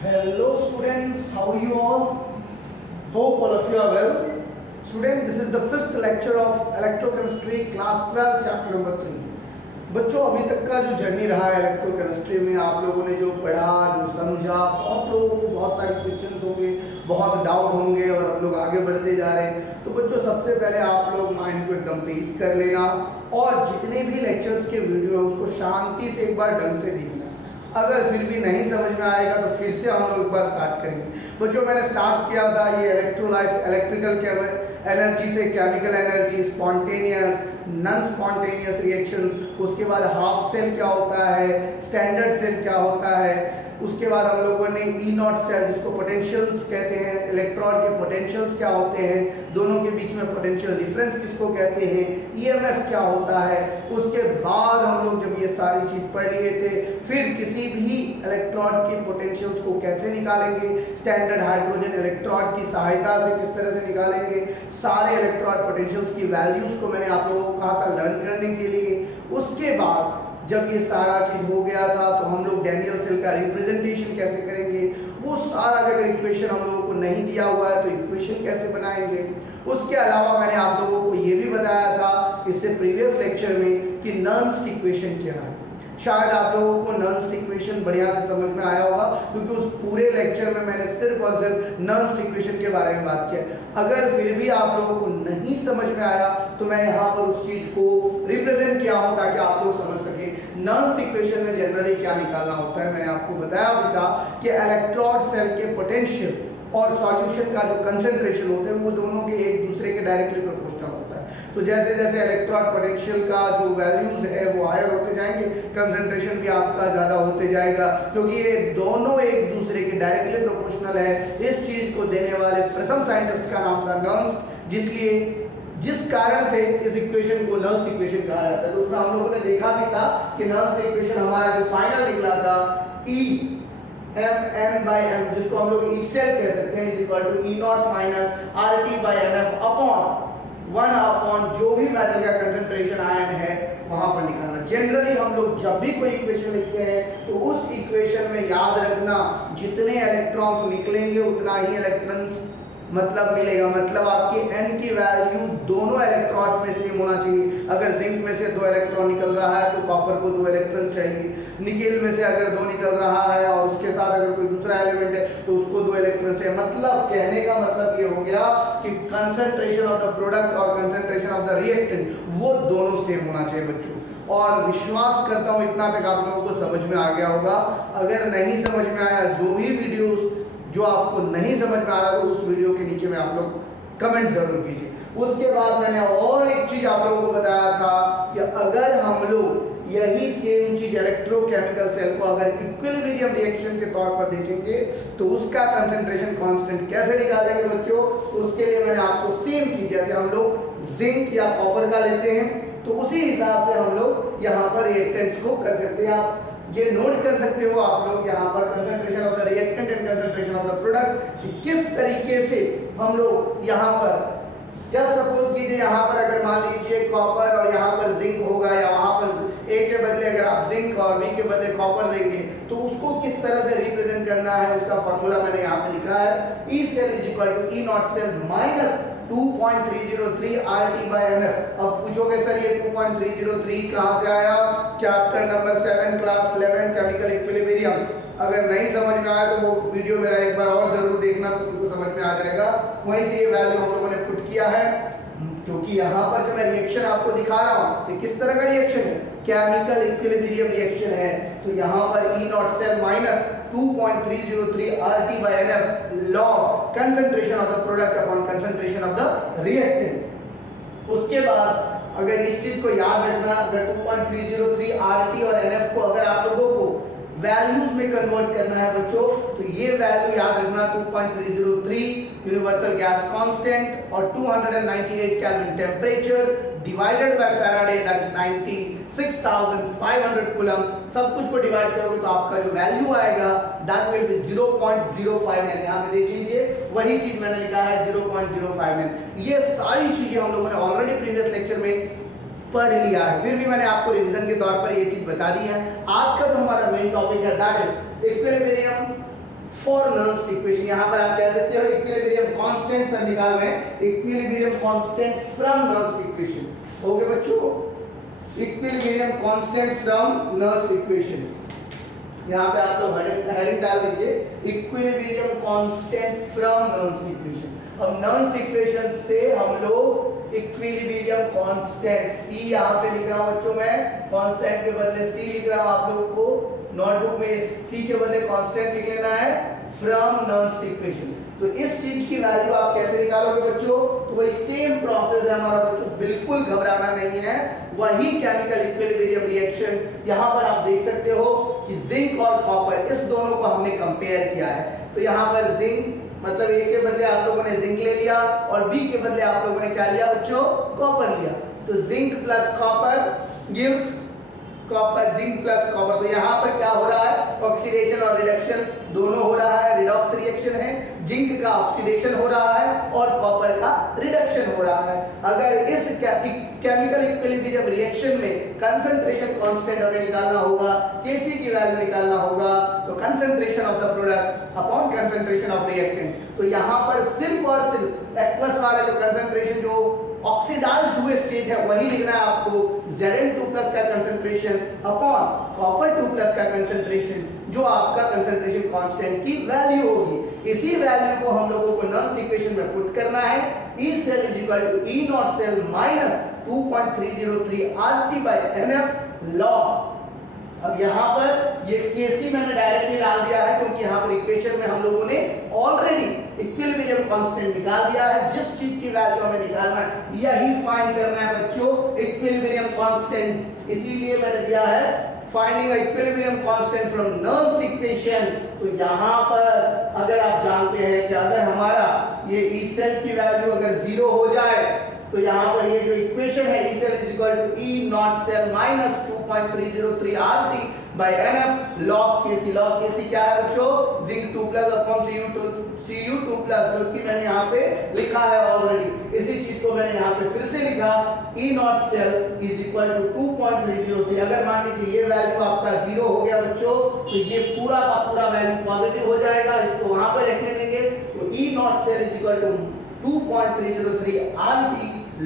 Hello students, how are you all? Hope all of you are well. Students, this is the fifth lecture of electrochemistry class 12 chapter number 3. बच्चों अभी तक का जो journey रहा है electrochemistry में आप लोगों ने जो पढ़ा जो समझा, बहुत लोगों को बहुत सारे क्वेश्चंस होंगे, बहुत डाउट होंगे और हम लोग आगे बढ़ते जा रहे हैं। तो बच्चों सबसे पहले आप लोग माइंड को एकदम तेज कर लेना और जितने भी लेक्चर्स के वीडियो है उसको शांति से एक बार ढंग से देखना। अगर फिर भी नहीं समझ में आएगा तो फिर से हम लोग एक बार स्टार्ट करेंगे। बच्चों मैंने स्टार्ट किया था ये इलेक्ट्रोलाइट्स इलेक्ट्रिकल एनर्जी से chemical energy, spontaneous non spontaneous reactions, उसके बाद हाफ सेल क्या होता है, स्टैंडर्ड सेल क्या होता है, उसके बाद हम लोगों ने ई नॉट सेल जिसको पोटेंशियल्स कहते हैं, इलेक्ट्रॉन के पोटेंशियल्स क्या होते हैं, दोनों के बीच में पोटेंशियल डिफरेंस किसको कहते हैं, ईएमएफ क्या होता है। उसके बाद हम लोग जब ये सारी चीज पढ़ लिए थे, फिर किसी भी इलेक्ट्रॉन के पोटेंशियल्स को कैसे निकालेंगे, स्टैंडर्ड हाइड्रोजन इलेक्ट्रॉन की सहायता से किस तरह से निकालेंगे, सारे इलेक्ट्रॉन पोटेंशियल्स की वैल्यूज को मैंने आप लोगों को कहा था लर्न करने के लिए। उसके बाद जब ये सारा चीज हो गया था तो हम लोग डैनियल सेल का रिप्रेजेंटेशन कैसे करेंगे, वो सारा अगर इक्वेशन हम लोगों को नहीं दिया हुआ है तो इक्वेशन कैसे बनाएंगे। उसके अलावा मैंने आप लोगों को ये भी बताया था इससे प्रीवियस लेक्चर में कि नर्न्स की इक्वेशन क्या है। शायद आप लोगों को नर्न्स इक्वेशन बढ़िया से समझ में आया होगा क्योंकि उस पूरे लेक्चर में मैंने सिर्फ और सिर्फ नर्न्स इक्वेशन के बारे में बात किया। अगर फिर भी आप लोगों को नहीं समझ में आया तो मैं यहाँ पर उस चीज को रिप्रेजेंट किया हूँ ताकि आप लोग समझ सके नर्न्स इक्वेशन में जनरली क्या निकालना होता है। मैंने आपको बताया भी था कि इलेक्ट्रोड सेल के पोटेंशियल और सॉल्यूशन का जो कंसंट्रेशन होते हैं वो दोनों के एक दूसरे के डायरेक्टली प्रोपोर्शनल होता है। तो जैसे जैसे इलेक्ट्रॉन पोटेंशियल का जो वैल्यूज है वो हायर होते जाएंगे, कंसंट्रेशन भी आपका ज्यादा होते जाएगा क्योंकि ये दोनों एक दूसरे के डायरेक्टली प्रोपोर्शनल है। इस चीज को देने वाले प्रथम साइंटिस्ट का नाम था नर्न्स, जिस कारण से इस इक्वेशन को नर्न्स इक्वेशन कहा जाता है। तो उसमें हम लोगों ने देखा भी था कि नर्न्स इक्वेशन हमारा जो फाइनल निकला था E m by m, जिसको हम लोग ई सेल कह सकते हैं, is equal to E not minus R T by N F upon 1 upon जो भी मेटल का कंसंट्रेशन आयन है वहां पर निकालना। जनरली हम लोग जब भी कोई इक्वेशन लिखते हैं तो उस इक्वेशन में याद रखना जितने इलेक्ट्रॉन्स निकलेंगे उतना ही इलेक्ट्रॉन्स मतलब मिलेगा। मतलब आपकी n की वैल्यू दोनों इलेक्ट्रॉन्स में सेम होना चाहिए। अगर जिंक में से 2 इलेक्ट्रॉन निकल रहा है तो कॉपर को 2 इलेक्ट्रॉन चाहिए, निकेल में से अगर 2 निकल रहा है और उसके साथ अगर कोई दूसरा एलिमेंट है तो उसको 2 इलेक्ट्रॉन चाहिए। मतलब कहने का मतलब ये हो गया कि कंसंट्रेशन ऑफ द प्रोडक्ट और कंसंट्रेशन ऑफ द रिएक्टेंट वो दोनों सेम होना चाहिए बच्चों। और विश्वास करता हूँ इतना तक आप लोगों को समझ में आ गया होगा। अगर नहीं समझ में आया, जो भी वीडियोस जो आपको नहीं समझ में आ रहा तो उस वीडियो के नीचे में आप लोग कमेंट जरूर कीजिए। उसके बाद मैंने और एक चीज आप लोगों को बताया था कि अगर हम लोग यही सेम चीज इलेक्ट्रोकेमिकल सेल को अगर इक्विलिब्रियम रिएक्शन के तौर पर देखेंगे तो उसका कंसंट्रेशन कांस्टेंट कैसे निकालेंगे बच्चों। उसके लिए मैंने आपको सेम चीज जैसे हम लोग जिंक या कॉपर का लेते हैं तो उसी हिसाब से हम लोग यहाँ पर रिएक्टेंट्स को कर सकते हैं। आप ये नोट कर सकते हो आप लोग यहाँ पर concentration of the reactant and concentration of the product कि किस तरीके से हम लोग यहाँ पर जस्ट सपोज कीजिए यहाँ पर अगर मान लीजिए कॉपर और यहाँ पर जिंक होगा या वहाँ पर ए के बदले अगर आप जिंक और बी के बदले कॉपर लेंगे तो उसको किस तरह से रिप्रेजेंट करना है उसका फॉर्मूला मैंने यहाँ पे लिखा है। E cell is equal to E not cell minus 2.303 RT by NF। अब पूछोगे सर ये 2.303 कहाँ से आया? Chapter number 7 class 11 chemical equilibrium. अगर नहीं समझ में आया तो वो वीडियो मेरा एक बार और जरूर देखना तो तुमको समझ में आ जाएगा। वहीं से ये वैल्यू हम लोगों ने पुट किया है क्योंकि यहाँ पर जो मैं रिएक्शन आपको दिखा रहा हूँ ये किस तरह का रिएक्शन है, केमिकल इक्विलिब्रियम रिएक्शन है। तो यहाँ पर E not cell minus 2.303 RT by NF log concentration of the product upon concentration of the reactant। उसके बाद अगर इस चीज को याद रखना, अगर 2.303 RT और NF को अगर आप लोगों को वैल्यूज में कन्वर्ट करना है बच्चों तो ये वैल्यू याद रखना 2.303 यूनिवर्सल गैस कांस्टेंट और 298 kelvin temperature divided by Faraday that is 96,500 coulomb. सब कुछ को डिवाइड करोगे तो आपका जो वैल्यू आएगा दैट विल बी 0.059। यहाँ पे देख लीजिए वही चीज मैंने लिखा है 0.059। ये सारी चीजें हम लोगों ने ऑलरेडी प्रीवियस लेक्चर में पढ़ लिया है, फिर भी मैंने आपको रिवीजन के तौर पर ये चीज बता दी है। आज का जो हमारा मेन टॉपिक है that is equilibrium for Nernst equation. यहाँ पर आप कह सकते हो इक्विलिब्रियम कांस्टेंट सर निकाल रहे हैं, equilibrium constant from Nernst equation. हो गया बच्चों, equilibrium constant from Nernst equation. यहाँ पे आप लोग हेडिंग डाल दीजिए equilibrium constant from Nernst equation. अब नर्स्ट इक्वेशन से हम लोग इक्विलिब्रियम कांस्टेंट सी यहाँ पे लिख रहा हूँ बच्चों, मैं कांस्टेंट के बदले सी लिख रहा हूँ। आप लोग को नोटबुक में सी के बदले कांस्टेंट लिख लेना है फ्रॉम नर्स्ट इक्वेशन। तो इस चीज की वैल्यू आप कैसे निकालोगे बच्चों? तो वही सेम प्रोसेस है हमारा बच्चों, बिल्कुल घबराना नहीं है। वही केमिकल इक्विलिब्रियम रिएक्शन यहाँ पर आप देख सकते हो कि जिंक और कॉपर इस दोनों को हमने कंपेयर किया है। तो यहाँ पर जिंक मतलब ए के बदले आप लोगों ने जिंक ले लिया और बी के बदले आप लोगों ने क्या लिया बच्चों? कॉपर लिया। तो zinc plus copper gives copper, zinc plus copper. तो यहाँ पर क्या हो रहा है? ऑक्सीडेशन और रिडक्शन दोनों हो रहा है, रिडॉक्स रिएक्शन है। जिंक का ऑक्सीडेशन हो रहा है और कॉपर का रिडक्शन हो रहा है। अगर इस केमिकल इक्विलिब्रियम रिएक्शन में कंसंट्रेशन कांस्टेंट हमें निकालना होगा, Kc की वैल्यू निकालना होगा, तो concentration of the product upon concentration of reactant. तो यहाँ पर सिर्फ और सिर्फ एक्वस वाला जो कंसंट्रेशन जो ऑक्सीडाइज्ड हुए स्टेट है वही लिखना है आपको, Zn2+ का कंसंट्रेशन अपॉन copper2+ का कंसंट्रेशन, जो आपका कंसंट्रेशन कांस्टेंट की वैल्यू होगी। इसी वैल्यू को हम लोगों को नर्स्ट इक्वेशन में पुट करना है। E cell is equal to E naught cell minus 2.303 RT by NF log। अब यहाँ पर ये Kc मैंने डायरेक्टली डाल दिया है क्योंकि यहाँ पर इक्वेशन में हम लोगों ने ऑलरेडी इक्विलिब्रियम कांस्टेंट निकाल दिया है। जिस चीज की वैल्यू हमें निकालना है यही फाइंड करना है बच्चों, इक्विलिब्रियम कांस्टेंट। इसीलिए मैंने दिया है finding equilibrium constant from Nernst equation. तो यहाँ पर अगर आप जानते हैं कि अगर हमारा ये ई सेल की वैल्यू अगर 0 हो जाए तो यहाँ पर ये जो इक्वेशन है E cell is equal to E not cell minus 2.303 RT by NF log Kc। log Kc क्या है बच्चों? जिंक 2+ अपॉन Cu2+, जो कि मैंने यहाँ पे लिखा है ऑलरेडी। इसी चीज को मैंने यहाँ पे फिर से लिखा, E not cell is equal to 2.303। अगर मान लीजिए ये वैल्यू आपका 0 हो गया बच्चों, तो ये पूरा का पूरा वैल्यू पॉजिटिव हो जाएगा, इसको वहां पर रखने देंगे। तो E not cell is equal to 2.303 RT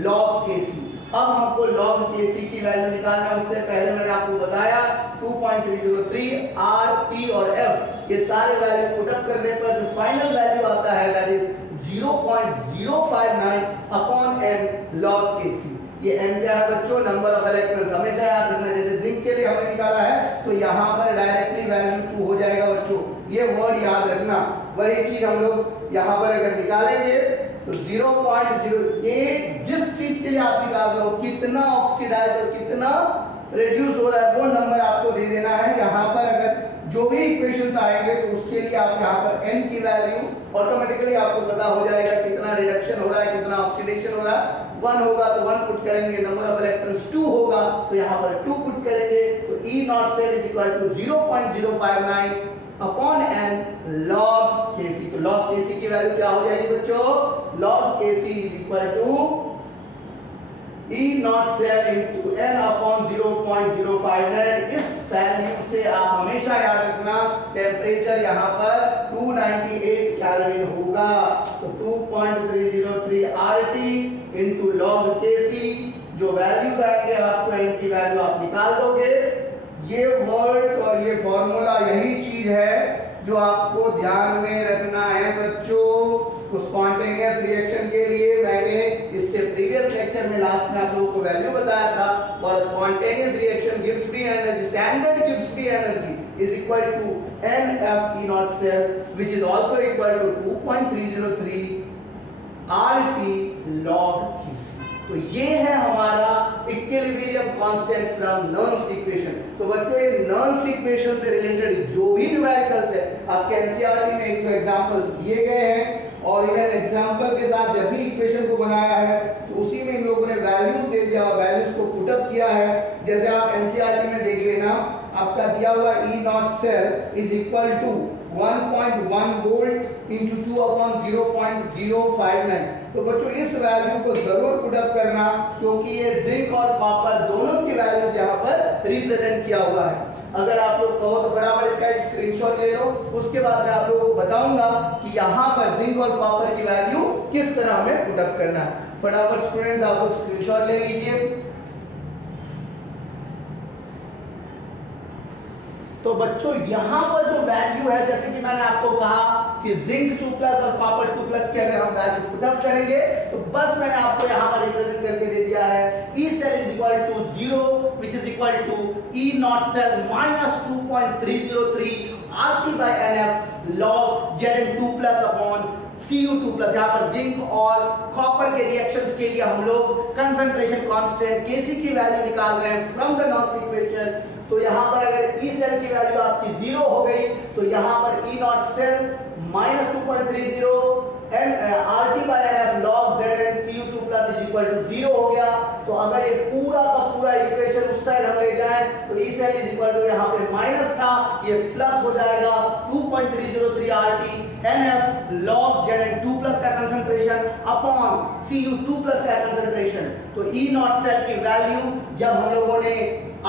log Kc। अब हमको log Kc की वैल्यू निकालना है। उससे पहले मैंने आपको बताया 2.303 R, P और F ये सारे वैल्यू पुट अप करने पर जो फाइनल वैल्यू आता है that is 0.059 upon n log Kc। ये n क्या है बच्चों? Number of electrons. हमेशा याद रखना, जैसे जिंक के लिए हमने निकाला है तो यहाँ पर डायरेक्टली वैल्यू 2 हो जाएगा बच्चों, ये वर्ड याद रखना। वही चीज हम लोग यहाँ पर अगर निकालेंगे तो 0.0, ये जिस चीज के लिए आप निकाल रहे हो कितना ऑक्सीडाइज और कितना रिड्यूस हो रहा है वो नंबर आपको दे देना है। यहाँ पर अगर जो भी इक्वेशंस आएंगे तो उसके लिए आप यहाँ पर n की वैल्यू ऑटोमेटिकली आपको पता हो जाएगा कितना रिडक्शन हो रहा है, कितना ऑक्सीडेशन हो रहा है। 1 होगा तो 1 पुट करेंगे, नंबर ऑफ इलेक्ट्रॉन्स 2 होगा तो यहाँ पर 2 पुट करेंगे। तो E not cell is equal to 0.059 upon n log Kc। तो log Kc की वैल्यू क्या हो जाएगी बच्चों? log Kc is equal to E not cell into n upon 0.059। इस वैल्यू से आप हमेशा याद रखना टेम्परेचर यहाँ पर 298 केल्विन होगा। तो 2.303 RT इनटू log Kc, जो वैल्यूज आएंगे आपको n की वैल्यू आप निकाल दोगे। ये वर्ड्स और ये फॉर्मूला यही चीज है जो आपको ध्यान में रखना है बच्चों। तो स्पॉन्टेनियस रिएक्शन के लिए मैंने इससे प्रीवियस लेक्चर में लास्ट में आप लोगों को वैल्यू बताया था। For spontaneous reaction gives free energy, standard gives free energy is equal to NF E naught cell which is also equal to 2.303 RT log Kc। तो ये है हमारा equilibrium constant from Nernst equation. तो बच्चों ये Nernst equation से related जो भी न्यूमेरिकल्स है आपके एनसीईआरटी में एक एग्जांपल्स दिए गए हैं और इन्हें एग्जांपल के साथ जब भी इक्वेशन को बनाया है तो उसी में इन लोगों ने वैल्यूज दे दिया और वैल्यूज को पुट अप किया है। जैसे आप एनसीईआरटी में देख लेना, आपका दिया हुआ E not cell is equal to 1.1 volt into 2 upon 0.059। तो बच्चों इस वैल्यू को जरूर पुट अप करना क्योंकि ये जिंक और कॉपर दोनों की वैल्यूज यहाँ पर रिप्रेजेंट किया हुआ है। अगर आप लोग कहो तो फटाफट इसका एक स्क्रीनशॉट ले लो, उसके बाद मैं आप लोगों को बताऊंगा कि यहाँ पर जिंक और कॉपर की वैल्यू किस तरह हमें पुट अप करना है। फटाफट स्टूडेंट्स आप लोग स्क्रीनशॉट ले लीजिए। तो बच्चों यहाँ पर जो वैल्यू है, जैसे कि मैंने आपको कहा कि जिंक 2+ और कॉपर 2+ के अगर हम वैल्यू पुट अप करेंगे तो बस मैंने आपको यहाँ पर रिप्रेजेंट करके दे दिया है E cell is equal to 0 which is equal to E naught cell minus 2.303 RT by NF log Zn 2+ upon Cu2+। यहाँ पर जिंक और कॉपर के रिएक्शंस के लिए हम लोग कंसंट्रेशन कांस्टेंट Kc की वैल्यू निकाल रहे हैं फ्रॉम द नॉस्ट इक्वेशन। तो यहाँ पर अगर E सेल की वैल्यू आपकी 0 हो गई तो यहाँ पर E not cell minus 2.30 and RT by NF log Zn Cu2+ is equal to 0 हो गया। तो अगर ये पूरा का पूरा इक्वेशन उस साइड हम ले जाएं तो E cell is equal to यहाँ पे माइनस था, ये प्लस हो जाएगा 2.303 RT NF log Zn 2+ का कंसंट्रेशन अपॉन Cu2+ का कंसंट्रेशन। तो E नॉट सेल की वैल्यू जब हम लोगों ने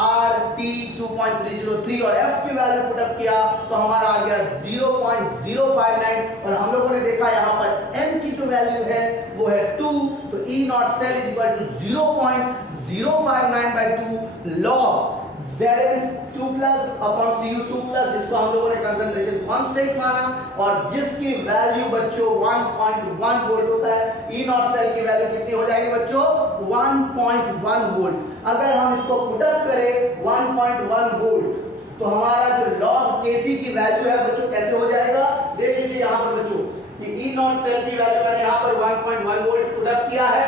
RT 2.303 और F की वैल्यू पुट अप किया तो हमारा आ गया 0.059 और हम लोगों ने देखा यहाँ पर N की जो वैल्यू है वो है 2। तो E not cell is equal to 0.059 by 2 log Zn 2+ upon Cu2+, जिसको हम लोगों ने कंसंट्रेशन कांस्टेंट माना और जिसकी वैल्यू बच्चों 1.1 वोल्ट होता है। E नॉट सेल की वैल्यू कितनी हो जाएगी बच्चों 1.1 वोल्ट। अगर हम इसको पुट अप करें 1.1 वोल्ट तो हमारा जो log Kc की वैल्यू है बच्चों कैसे हो जाएगा, देख लीजिए यहाँ पर बच्चों ये E नॉट सेल की वैल्यू मैंने यहाँ पर 1.1 वोल्ट पुट अप किया है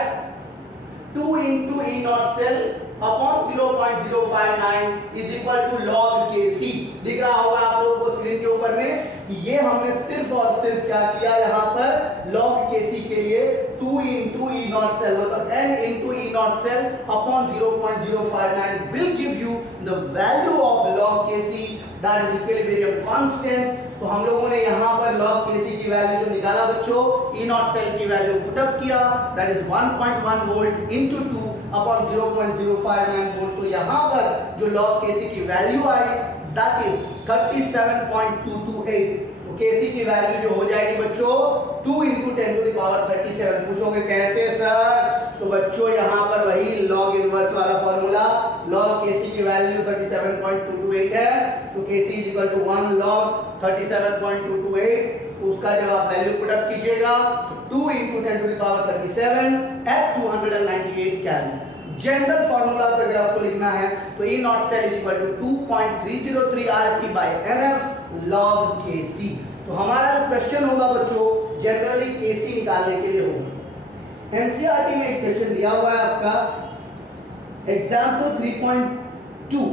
2 into E not cell upon 0.059 is equal to log Kc। दिख रहा होगा आप लोगों को स्क्रीन के ऊपर में कि ये हमने सिर्फ और सिर्फ क्या किया यहाँ पर log Kc के लिए 2 into E नॉट सेल मतलब N into E not cell upon 0.059 will give you the value of log Kc that is equilibrium constant। तो हम लोगों ने यहाँ पर log Kc की वैल्यू जो निकाला बच्चों E नॉट सेल की वैल्यू पुट अप किया that is 1.1 volt into 2 upon 0.059 volt. तो यहाँ पर जो log Kc की वैल्यू आई that is 37.228। तो Kc की वैल्यू जो हो जाएगी बच्चों 2 into 10 to the power 37। पूछोगे कैसे सर, तो बच्चों यहाँ पर वही log इनवर्स वाला फॉर्मूला log Kc की वैल्यू 37.228 है तो Kc is equal to 1 log 37.228। उसका जब आप वैल्यू पुट अप कीजिएगा तो 2 into 10 to the power 37 at 298 calorie. General formula से अगर आपको लिखना है तो E not cell is equal to 2.303 RT by NF log Kc। तो हमारा जो क्वेश्चन होगा बच्चों जनरली Kc निकालने के लिए होगा। एनसीईआरटी में एक क्वेश्चन दिया हुआ है आपका example 3.2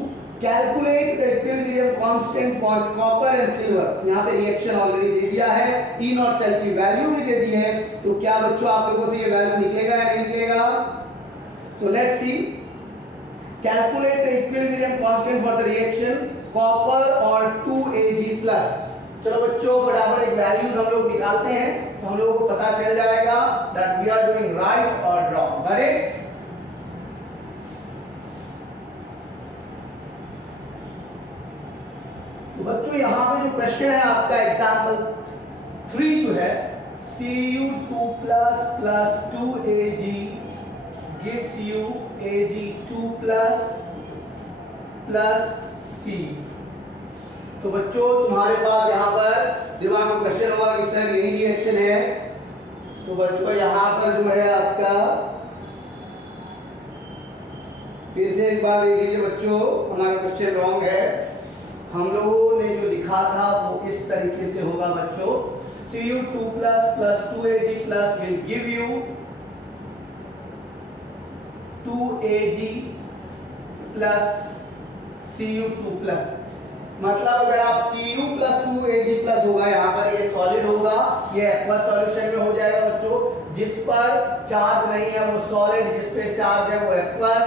calculate the equilibrium constant for copper and silver. यहाँ पे रिएक्शन ऑलरेडी दे दिया है, E नॉट सेल की वैल्यू भी दे दी है। तो क्या बच्चों आप लोगों से ये वैल्यू निकलेगा या नहीं निकलेगा? So let's see. Calculate the equilibrium constant for the reaction copper or 2Ag+। चलो बच्चों फटाफट एक वैल्यूज हम लोग निकालते हैं तो हम लोगों को पता चल जाएगा that we are doing right or wrong, correct? तो बच्चों यहाँ पे जो क्वेश्चन है आपका एग्जाम्पल 3 जो है Cu2+ plus 2Ag gives you Ag2 plus C। तो बच्चों तुम्हारे पास यहाँ पर दिमाग में क्वेश्चन होगा कि सर यही रिएक्शन है। तो बच्चों यहाँ पर जो है आपका फिर से एक बार देख लीजिए बच्चों, हमारा क्वेश्चन रॉन्ग है। हम लोगों ने जो लिखा था वो इस तरीके से होगा बच्चों Cu2+ plus 2Ag plus will give you 2Ag plus Cu2+। मतलब अगर आप Cu plus 2Ag+ होगा यहाँ पर ये सॉलिड होगा, ये एक्वस सॉल्यूशन में हो जाएगा बच्चों। जिस पर चार्ज नहीं है वो सॉलिड, जिस पे चार्ज है वो एक्वस।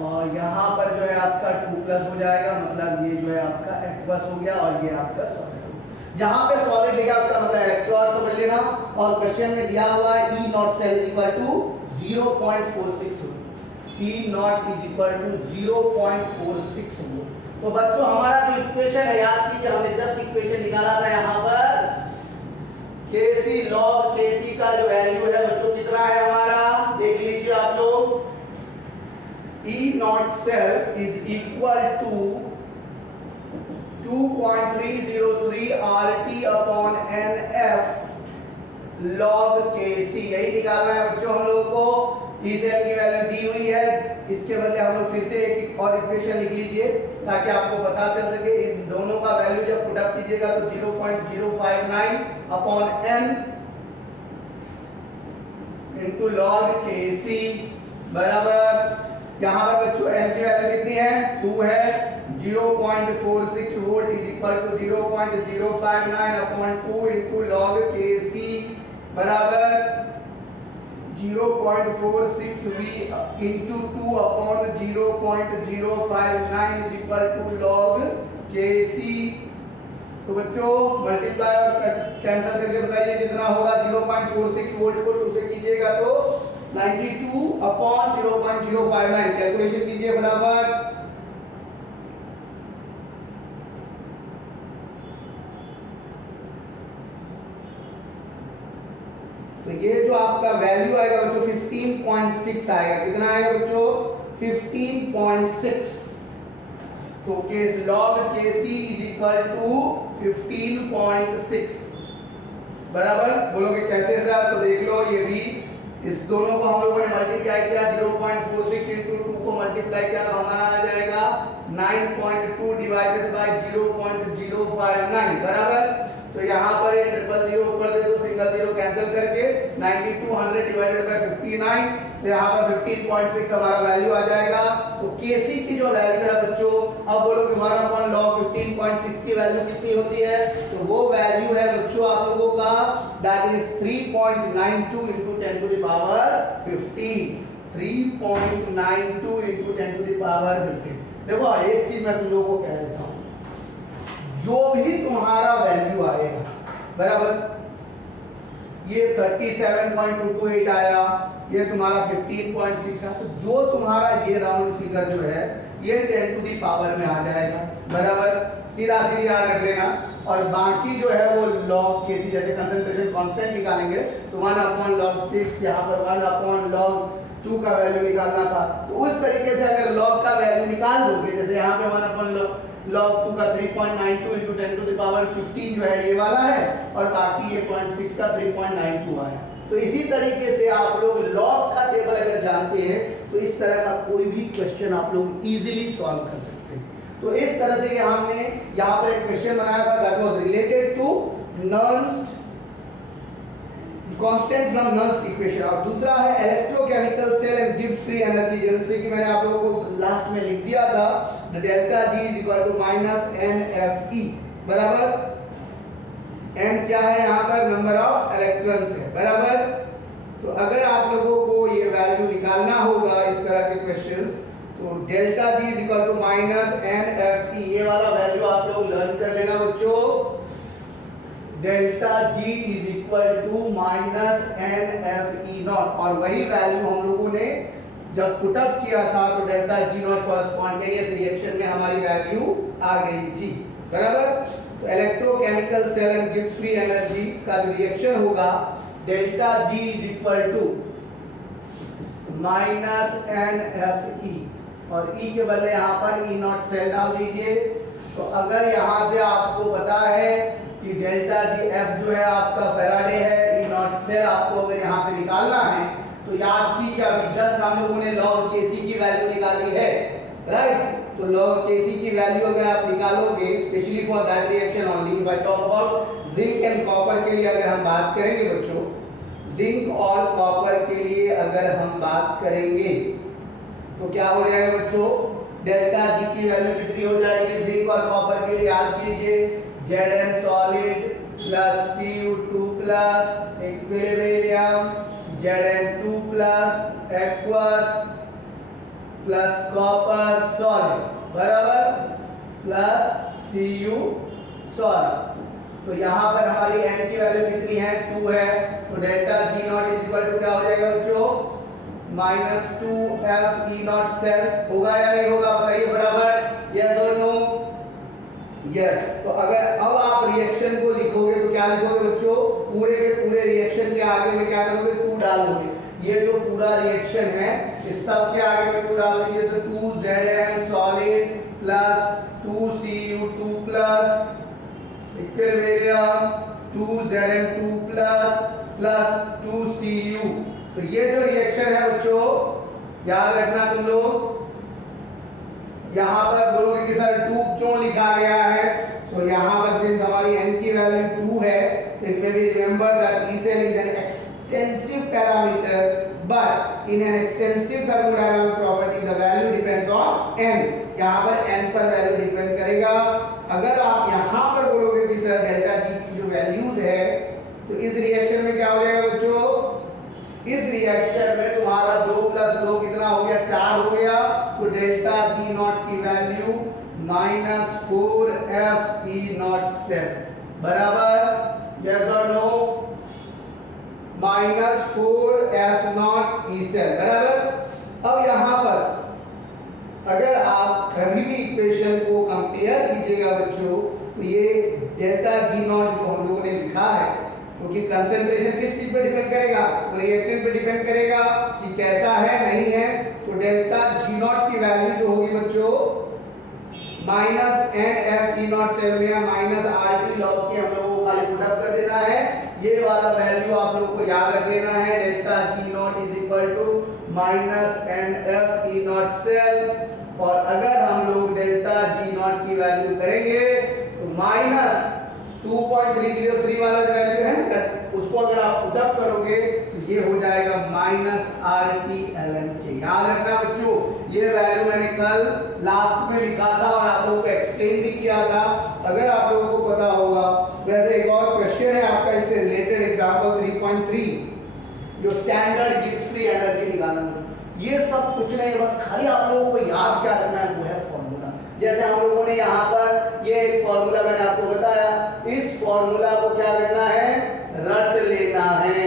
और यहाँ पर जो है आपका 2+ हो जाएगा, मतलब ये जो है आपका एक्वस हो गया और ये आपका सॉलिड। जहां पे सॉलिड लिखा उसका मतलब इलेक्ट्रॉन समझ लेना। और क्वेश्चन में दिया हुआ है E not cell is equal to 0.46। E not is equal to 0.46 volt. तो बच्चों हमारा जो इक्वेशन है, याद कीजिए हमने जस्ट इक्वेशन निकाला था यहाँ पर, Kc log Kc का जो वैल्यू है बच्चों कितना है हमारा, देख लीजिए आप लोग, E not cell is equal to 2.303 RT upon NF log Kc, यही निकालना है बच्चों हम लोगों को। ई सेल की वैल्यू दी हुई है, इसके बदले हम लोग फिर से एक और इक्वेशन लिख लीजिए ताकि आपको पता चल सके। इन दोनों का वैल्यू जब पुट अप कीजिएगा तो 0.059 upon n into log Kc बराबर, यहाँ पर बच्चों n की वैल्यू कितनी है, 2 है, 0.46 volt is equal to 0.059 upon 2 into log Kc बराबर 0.46 v into 2 upon 0.059 is equal to log Kc। तो बच्चों मल्टीप्लाई और कैंसिल करके बताइए कितना होगा, 0.46 वोल्ट को 2 से कीजिएगा तो 92 अपॉन 0.059, कैलकुलेशन कीजिए फटाफट। तो ये जो आपका वैल्यू आएगा बच्चों 15.6 आएगा, कितना आएगा बच्चों 15.6। तो case log Kc is equal to 15.6 बराबर, बोलोगे कैसे सर, तो देख लो ये भी, इस दोनों को हम लोगों ने मल्टीप्लाई किया, 0.46 into 2 को मल्टीप्लाई किया तो हमारा आ जाएगा 9.2 डिवाइडेड बाय 0.059 बराबर। तो यहाँ पर ये 000 ऊपर दे दो, सिंगल जीरो कैंसिल करके 92 100 डिवाइडेड बाय 59, तो यहाँ पर 15.6 हमारा वैल्यू आ जाएगा। तो Kc की जो वैल्यू है बच्चों, अब बोलो कि 1 अपॉन log 15.6 की वैल्यू कितनी होती है, तो वो वैल्यू है बच्चों आप लोगों का that is 3.92 into 10 to the power 15, 3.92 into 10 to the power 15। देखो एक चीज मैं तुम लोगों को कह देता हूँ, जो भी तुम्हारा वैल्यू आएगा बराबर, ये 37.228 आया, ये तुम्हारा 15.6 है, तो जो तुम्हारा ये राउंड फिगर जो है ये 10 टू दी पावर में आ जाएगा बराबर, सीधा सीधी याद रख लेना। और बाकी जो है वो log Kc, जैसे कंसंट्रेशन कांस्टेंट निकालेंगे तो 1 अपॉन log 6, यहाँ पर 1 अपॉन log 2 का वैल्यू निकालना था, तो उस तरीके से अगर log का वैल्यू निकाल दोगे, जैसे यहाँ पे 1 अपॉन log 2 का 3.92 into 10 to the power 15 जो है ये वाला है, और बाकी ये 0.6 का 3.92 आया। तो इसी तरीके से आप लोग log का टेबल अगर जानते हैं तो इस तरह का कोई भी क्वेश्चन आप लोग इजीली सॉल्व कर सकते हैं। तो इस तरह से हमने यहाँ पर एक क्वेश्चन बनाया था that was related to Nernst constant from Nernst equation, और दूसरा है electrochemical cell and Gibbs free energy, जैसे कि मैंने आप लोगों को लास्ट में लिख दिया था, the delta G is equal to minus NFE बराबर, n क्या है यहाँ पर, नंबर ऑफ इलेक्ट्रॉन्स है बराबर। तो अगर आप लोगों को ये वैल्यू निकालना होगा इस तरह के क्वेश्चंस, तो delta G is equal to minus NFE, ये वाला वैल्यू आप लोग लर्न कर लेना बच्चों, delta G is equal to minus NFE not, और वही वैल्यू हम लोगों ने जब पुटअप किया था तो delta G not for spontaneous reaction में हमारी वैल्यू आ गई थी बराबर। तो electrochemical cell and Gibbs free energy का जो रिएक्शन होगा, delta G is equal to minus NFE, और E के बदले यहाँ पर E नॉट सेल डाल दीजिए। तो अगर यहाँ से आपको पता है कि डेल्टा G F जो है आपका फैराडे है, E नॉट सेल आपको अगर यहाँ से निकालना है तो याद कीजिए अभी जस्ट हम लोगों ने log Kc की वैल्यू निकाली है राइट। तो log Kc की वैल्यू अगर आप निकालोगे, specially for that reaction only, if I talk about zinc and copper के लिए अगर हम बात करेंगे बच्चों, जिंक और कॉपर के लिए अगर हम बात करेंगे तो क्या हो जाएगा बच्चों, डेल्टा G की वैल्यू कितनी हो जाएगी जिंक और कॉपर के लिए, याद कीजिए Zn solid plus Cu2 plus equilibrium Zn2 plus aqueous plus copper solid बराबर प्लस Cu सॉलिड। तो यहाँ पर हमारी n की वैल्यू कितनी है, 2 है, तो delta G not is equal to क्या हो जाएगा बच्चों, -2Fe0 सेल होगा या नहीं होगा, बताइए फटाफट, यस और नो, यस। तो अगर अब आप रिएक्शन को लिखोगे तो क्या लिखोगे बच्चों, पूरे के पूरे रिएक्शन के आगे में क्या करोगे, 2 डाल दोगे। ये जो पूरा रिएक्शन है इस सब के आगे में 2 डाल दीजिए, तो 2Zn solid plus 2Cu2 plus equilibrium 2Zn2 plus 2Cu। तो ये जो रिएक्शन है बच्चों याद रखना तुम लोग, यहाँ पर बोलोगे कि सर 2 क्यों लिखा गया है, तो यहाँ पर सिंस हमारी n की वैल्यू 2 है, it may be remember that E cell is an extensive parameter, but in an extensive thermodynamic property the value depends on n। यहाँ पर n पर वैल्यू डिपेंड करेगा। अगर आप यहाँ पर बोलोगे कि सर डेल्टा G की जो वैल्यूज है, तो इस रिएक्शन में क्या हो जाएगा बच्चों, इस रिएक्शन में तुम्हारा 2 + 2 कितना हो गया, 4 हो गया। तो डेल्टा G0 की वैल्यू -4Fe0 सेल बराबर, यस और नो, -4F0 E सेल बराबर। अब यहाँ पर अगर आप फैमिली इक्वेशन को कंपेयर कीजिएगा बच्चों, तो ये डेल्टा G0 जो हम लोगों ने लिखा है, क्योंकि कंसंट्रेशन किस चीज पे डिपेंड करेगा, रिएक्टेंट पे डिपेंड करेगा कि कैसा है नहीं है। तो डेल्टा G0 की वैल्यू जो होगी बच्चों -NFE0 सेल में -RT log के हम लोगों को खाली पुट अप कर देना है। ये वाला वैल्यू आप लोग को याद रख लेना है, डेल्टा G0 -NFE0 सेल। और अगर हम लोग डेल्टा G0 की वैल्यू करेंगे तो -2.303 वाला जो वैल्यू है ना, उसको अगर आप पुट अप करोगे तो ये हो जाएगा -RT ln k। याद रखना बच्चों, ये वैल्यू मैंने कल लास्ट में लिखा था और आप लोगों को एक्सप्लेन भी किया था, अगर आप लोगों को पता होगा। वैसे एक और क्वेश्चन है आपका इससे रिलेटेड, एग्जांपल 3.3, जो स्टैंडर्ड गिब्स फ्री एनर्जी निकालना। ये सब कुछ नहीं, बस खाली आप लोगों को याद क्या रखना है, वो है फॉर्मूला। जैसे हम लोगों ने यहाँ पर ये एक फॉर्मूला मैंने आपको बताया, इस फॉर्मूला को क्या करना है, रट लेना है।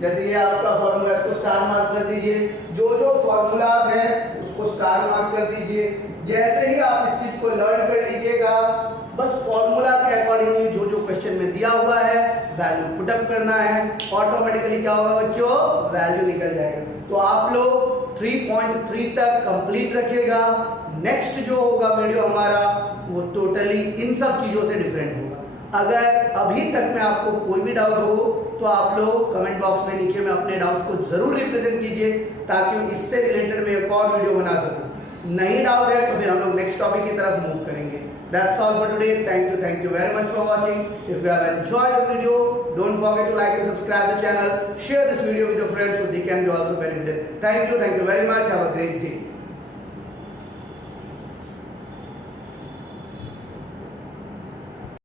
जैसे ये आपका फॉर्मूला, इसको स्टार मार्क कर दीजिए, जो जो फॉर्मूलाज है उसको स्टार मार्क कर दीजिए। जैसे ही आप इस चीज को लर्न कर लीजिएगा, बस फॉर्मूला के अकॉर्डिंगली जो जो क्वेश्चन में दिया हुआ है वैल्यू पुट अप करना है, ऑटोमेटिकली क्या होगा बच्चों, वैल्यू निकल जाएगा। तो आप लोग 3.3 तक कंप्लीट रखिएगा। नेक्स्ट जो होगा वीडियो हमारा वो टोटली इन सब चीजों से डिफरेंट होगा। अगर अभी तक में आपको कोई भी डाउट हो तो आप लोग कमेंट बॉक्स में नीचे में अपने डाउट को जरूर रिप्रेजेंट कीजिए, ताकि इससे रिलेटेड मैं एक और वीडियो बना सकूं। नहीं डाउट है तो फिर हम लोग नेक्स्ट टॉपिक की तरफ मूव करेंगे। That's all for today. Thank you very much for watching. If you have enjoyed the video, don't forget to like and subscribe the channel. Share this video with your friends so they can be also benefited. Thank you very much. Have a great day.